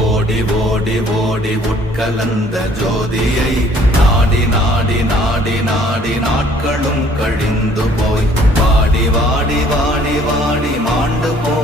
ஓடி ஓடி ஓடி உட்கலந்த ஜோதியை நாடி நாடி நாடி நாடி நாட்களும் கழிந்து போய் வாடி வாடி வாடி வாடி மாண்டு போ